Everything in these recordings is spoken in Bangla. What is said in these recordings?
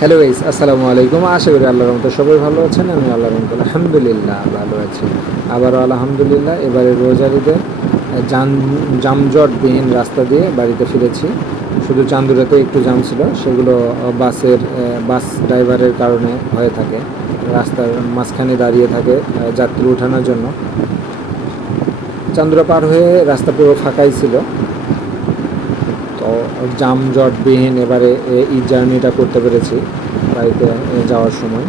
হ্যালো গাইস, আসসালামু আলাইকুম। আশা করি আল্লাহর রহমতে সবাই ভালো আছেন। আমি আল্লাহর রহমতে আলহামদুলিল্লাহ ভালো আছি। আবারও আলহামদুলিল্লাহ, এবারে রোজার ঈদে যান যানজটবিহীন রাস্তা দিয়ে বাড়িতে ফিরেছি। শুধু চান্দুরাতে একটু জাম ছিল, সেগুলো বাস ড্রাইভারের কারণে হয়ে থাকে। রাস্তার মাঝখানে দাঁড়িয়ে থাকে যাত্রী ওঠানোর জন্য। চান্দুরা পার হয়ে রাস্তা পুরো ফাঁকাই ছিল। তো যানজটবিহীন এবারে এই জার্নিটা করতে পেরেছি বাড়িতে যাওয়ার সময়।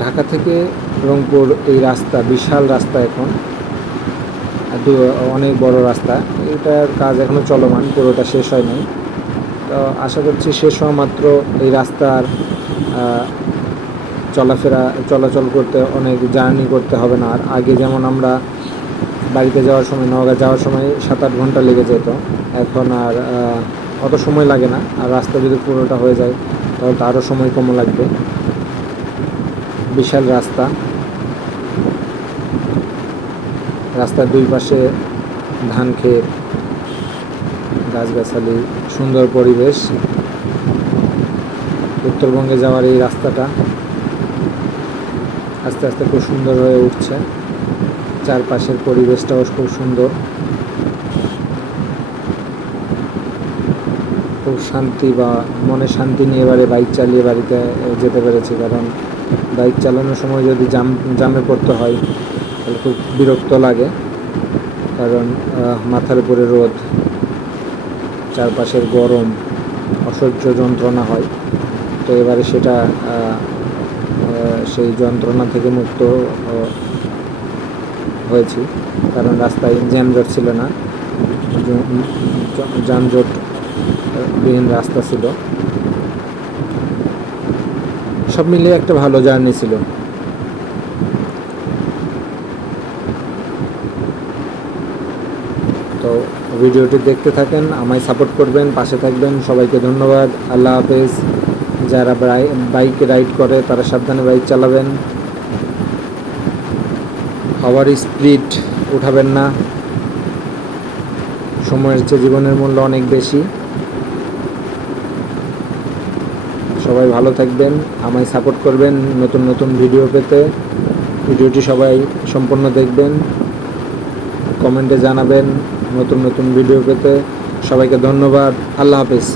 ঢাকা থেকে রংপুর এই রাস্তা বিশাল রাস্তা, এখন অনেক বড় রাস্তা। এটার কাজ এখনও চলমান, পুরোটা শেষ হয়নি। তো আশা করছি শেষ হওয়া মাত্র এই রাস্তার চলাচল করতে অনেক জার্নি করতে হবে না। আর আগে যেমন আমরা বাড়িতে যাওয়ার সময়, নওগাঁ যাওয়ার সময় 7-8 ঘন্টা লেগে যেত, এখন আর অত সময় লাগে না। আর রাস্তা যদি পুরোটা হয়ে যায় তাহলে তো আরও সময় কম লাগবে। বিশাল রাস্তা, রাস্তার দুই পাশে ধান ক্ষেত, গাছগাছালি, সুন্দর পরিবেশ। উত্তরবঙ্গে যাওয়ার এই রাস্তাটা আস্তে আস্তে খুব সুন্দর হয়ে উঠছে। চারপাশের পরিবেশটাও খুব সুন্দর, খুব শান্তি বা মনে শান্তি নিয়ে এবারে বাইক চালিয়ে বাড়িতে যেতে পেরেছি। কারণ বাইক চালানোর সময় যদি জামে পড়তে হয় তাহলে খুব বিরক্ত লাগে। কারণ মাথার উপরে রোদ, চারপাশের গরম, অসহ্য যন্ত্রণা হয়। তো এবারে সেটা সেই যন্ত্রণা থেকে মুক্ত হয়েছি, কারণ রাস্তায় জ্যামজট ছিল না, যানজটবিহীন রাস্তা ছিল। সব মিলিয়ে একটা ভালো জার্নি ছিল। তো ভিডিওটি দেখতে থাকেন, আমায় সাপোর্ট করবেন, পাশে থাকবেন। সবাইকে ধন্যবাদ। আল্লাহ হাফেজ। যারা বাইক রাইড করে তারা সাবধানে বাইক চালাবেন। ওভার স্পিড উঠাবেন না। সময়ের চেয়ে জীবনের মূল্য অনেক বেশি। সবাই ভালো থাকবেন, আমায় সাপোর্ট করবেন নতুন নতুন ভিডিও পেতে। ভিডিওটি সবাই সম্পূর্ণ দেখবেন, কমেন্টে জানাবেন নতুন নতুন ভিডিও পেতে। সবাইকে ধন্যবাদ। আল্লাহ হাফেজ।